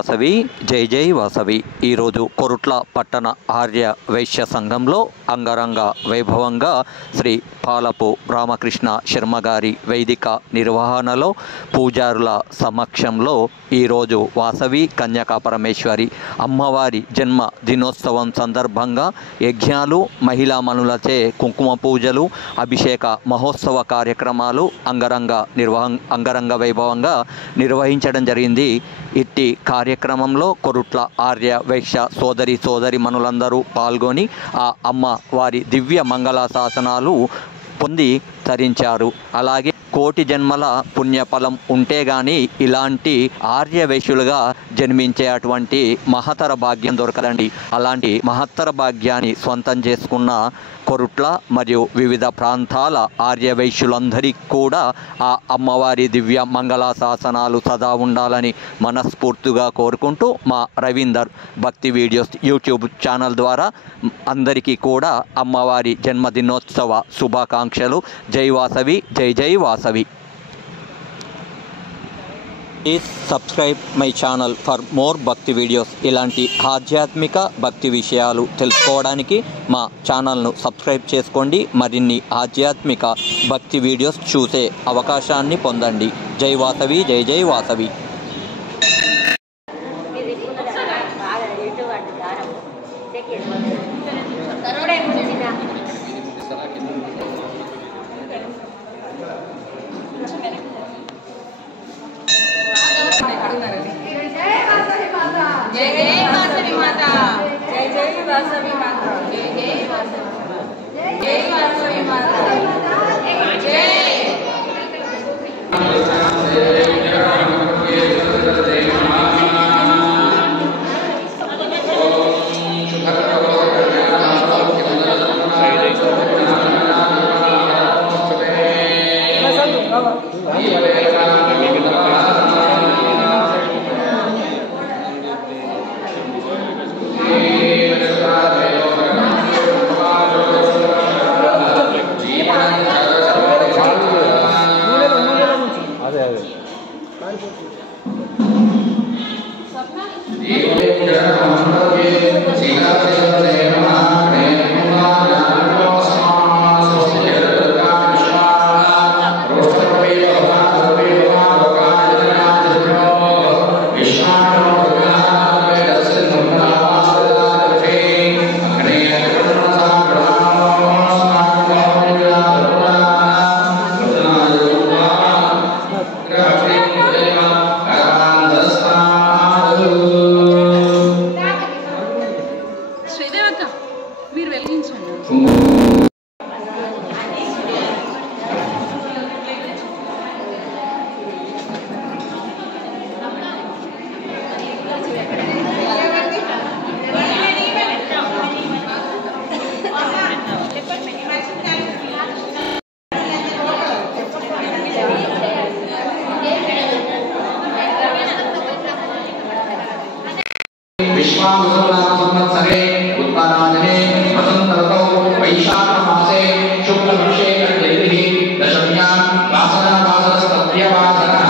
వాసవి జై జై వాసవి. ఈరోజు కొరుట్ల పట్టణ ఆర్య వైశ్య సంఘంలో అంగరంగ వైభవంగా శ్రీ పాలపు రామకృష్ణ శర్మ గారి వైదిక నిర్వహణలో పూజారుల సమక్షంలో ఈరోజు వాసవి కన్యకా పరమేశ్వరి అమ్మవారి జన్మ దినోత్సవం సందర్భంగా యజ్ఞాలు, మహిళా మనులచే కుంకుమ పూజలు, అభిషేక మహోత్సవ కార్యక్రమాలు అంగరంగ వైభవంగా నిర్వహించడం జరిగింది. ఇట్టి కార్యక్రమంలో కొరుట్ల ఆర్య వైశ్య సోదరి మనులందరూ పాల్గొని ఆ అమ్మ వారి దివ్య మంగళ శాసనాలు పొంది తరించారు. అలాగే కోటి జన్మల పుణ్యఫలం ఉంటే గాని ఇలాంటి ఆర్య వైశ్యులుగా జన్మించే అటువంటి మహత్తర భాగ్యం దొరకదండి. అలాంటి మహత్తర భాగ్యాన్ని సొంతం చేసుకున్న కొరుట్ల మరియు వివిధ ప్రాంతాల ఆర్య వైశ్యులందరికీ కూడా ఆ అమ్మవారి దివ్య మంగళ శాసనాలు సదా ఉండాలని మనస్ఫూర్తిగా కోరుకుంటూ మా రవీందర్ భక్తి వీడియోస్ యూట్యూబ్ ఛానల్ ద్వారా అందరికీ కూడా అమ్మవారి జన్మదినోత్సవ శుభాకాంక్షలు. జై వాసవి, జై జై Vasavi. Please subscribe my channel for more భక్తి వీడియోస్. ఇలాంటి ఆధ్యాత్మిక భక్తి విషయాలు తెలుసుకోవడానికి మా ఛానల్ను సబ్స్క్రైబ్ చేసుకోండి. మరిన్ని ఆధ్యాత్మిక భక్తి వీడియోస్ చూసే అవకాశాన్ని పొందండి. జై వాసవి, జై జై వాసవి. जय जय वासवी माता, जय जय वासवी माता, जय जय वासवी माता, जय विश्वावसुनामसंवत्सरे उत्तरायणे वसन्तऋतौ वैशाखमासे शुक्लपक्षे तिथिः दशम्यां वासरस्तभ्यवासरः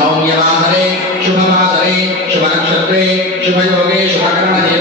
सौम्यवासरे शुभवासरे शुभनक्षत्रे शुभयोगे शुभकर्मणे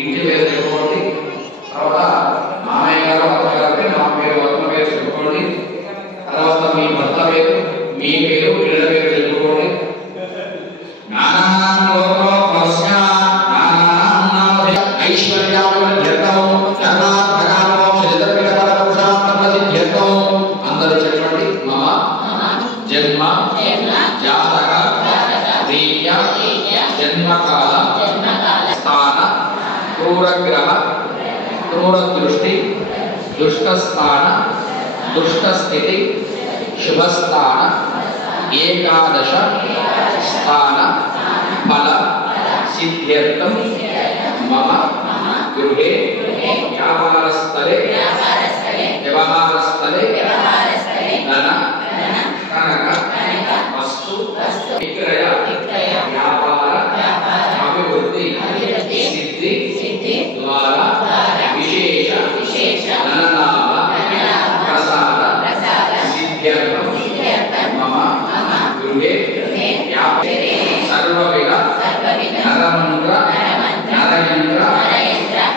ఇంటి వేసుకోండి. అందరూ చెప్పండి. మమ జన్మ జాతక రీత్య జన్మకాల స్థాన క్రూరగ్రహ క్రూరదృష్టి దుష్టస్థాన దుష్టస్థితి శుభస్థాన ఏకాదశ స్థాన ఫల సిద్ధ్యర్థం మమ గృహే వ్యాపారస్థలే వ్యవహారస్థలే ధన కనక వస్తు విక్రయ వ్యాపార అభివృద్ధి సిద్ధి ద్వారా విశేష ధనలాభ ప్రసాద సిద్ధ్యర్థం మమ గృహే సర్వవిధ నరమంత్ర నరయంత్ర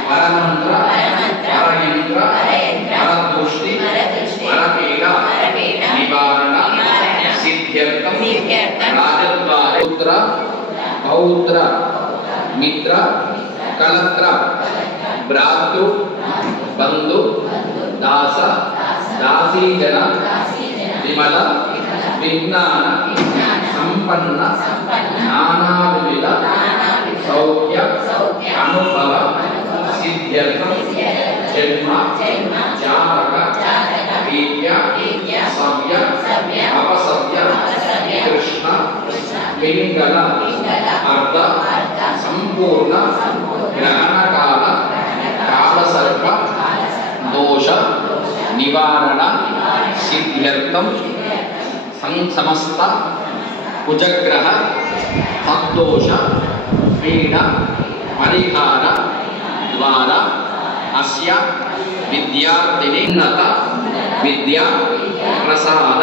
వరమంత్ర వరయంత్ర వరదృష్టి వరపీడ నివారణ సిద్ధ్యర్థం రాజద్వార పుత్ర పౌత్ర మిత్ర కలత్ర భ్రాతృ బంధు దాస దాసీజన విమల విజ్ఞాన సంపన్న నానావిధ సౌఖ్య అనుభవ సిద్ధ్యర్థం జన్మ జాతక వీర్య సవ్య అపసవ్య కృష్ణ పింగళ అర్ధ సంపూర్ణ గ్రహణకాల కాలసర్ప దోష నివారణ సిద్ధ్యర్థం సమస్త కుజగ్రహ తద్దోష పీడ పరిహార ద్వారా అస్య విద్యార్థిని ఉన్నత విద్యా ప్రసాద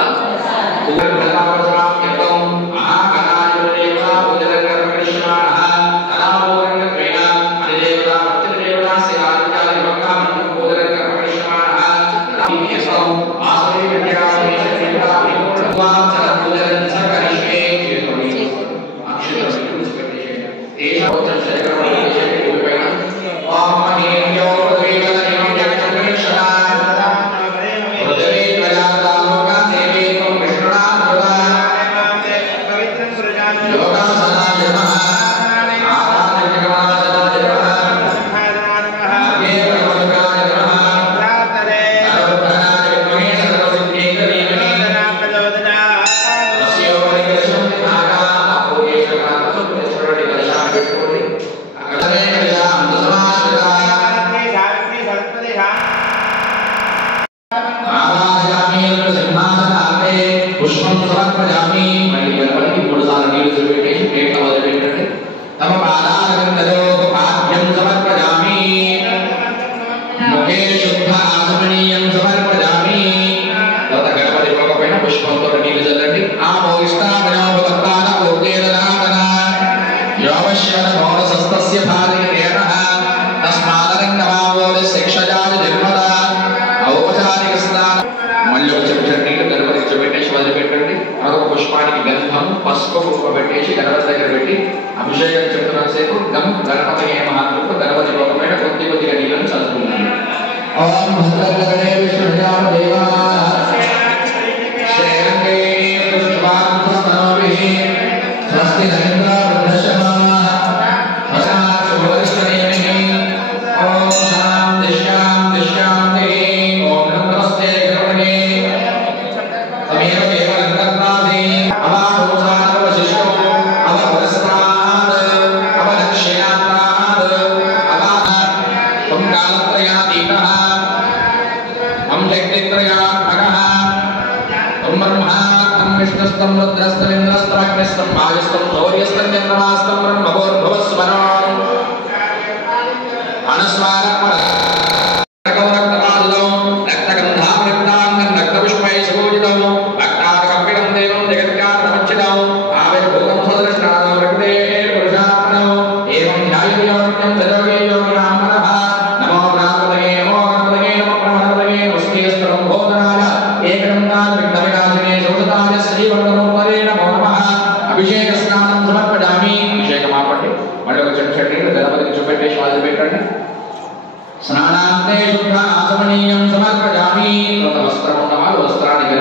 పుష్పానికి గంధం పసుపు కుంకుమ పెట్టేసి గణపతి దగ్గర పెట్టి అభిషేకం చెప్తున్న సేపు గం గణపతి మహాత్ముడు గణపతి లోకమైన కొద్దిగా నీళ్ళను చదువుకున్నాను. ఓం భద్రగణే విష్ణుయామ దేవా శ్రేయంగే పుష్పాంతమనోభిః స్వస్తి నరేంద్ర వృద్ధశమా ఓం శాంతి శాంతి శాంతి. ఓం నమస్తే గణపతే తమేవ కేవలం కర్తాది అవారోధానవశిష్టో అవవరస్తాద్ అవదక్షిణాతాద్ అవాహ కాలత్రయాతీతః శక్తిత్రయాత్మకః బ్రహ్మా విష్ణుస్తం రుద్రస్తం ఇంద్రస్తం అగ్నిస్తం వాయుస్తం సౌర్యస్తం చంద్రమాస్తం బ్రహ్మభూర్భువస్వరం అనుస్వారపర అభిషేక స్నానం సమర్పయామి. అభిషేకం ఆపండి. మళ్ళీ ఒక చెట్టు గణపతికి చూపెట్టేసి వాళ్ళు పెట్టండి. స్నానాంతే శుద్ధ ఆచమనీయం సమర్పయామి. కొత్త వస్త్రమున్నవారు వస్త్రాన్ని